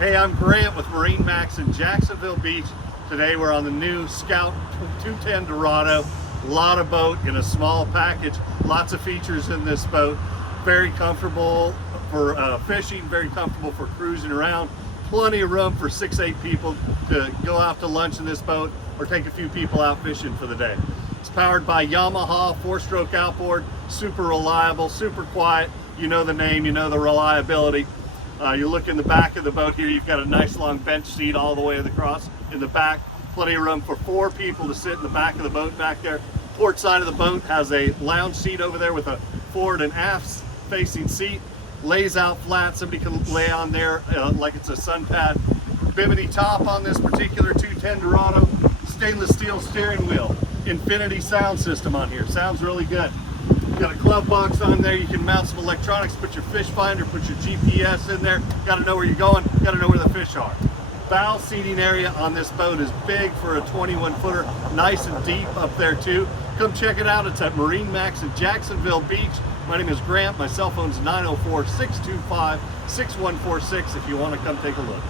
Hey, I'm Grant with MarineMax in Jacksonville Beach. Today we're on the new Scout 210 Dorado. A lot of boat in a small package. Lots of features in this boat. Very comfortable for fishing, very comfortable for cruising around. Plenty of room for 6-8 people to go out to lunch in this boat or take a few people out fishing for the day. It's powered by Yamaha 4-stroke outboard, super reliable, super quiet. You know the name, you know the reliability. You look in the back of the boat here, you've got a nice long bench seat all the way across in the back. Plenty of room for 4 people to sit in the back of the boat back there. Port side of the boat has a lounge seat over there with a forward and aft facing seat. Lays out flat, somebody can lay on there like it's a sun pad. Bimini top on this particular 210 Dorado. Stainless steel steering wheel. Infinity sound system on here, sounds really good. Got a glove box on there, you can mount some electronics, put your fish finder, put your GPS in there. Got to know where you're going, got to know where the fish are. Bow seating area on this boat is big for a 21-footer, nice and deep up there too. Come check it out, it's at MarineMax in Jacksonville Beach. My name is Grant, my cell phone's 904-625-6146 if you want to come take a look.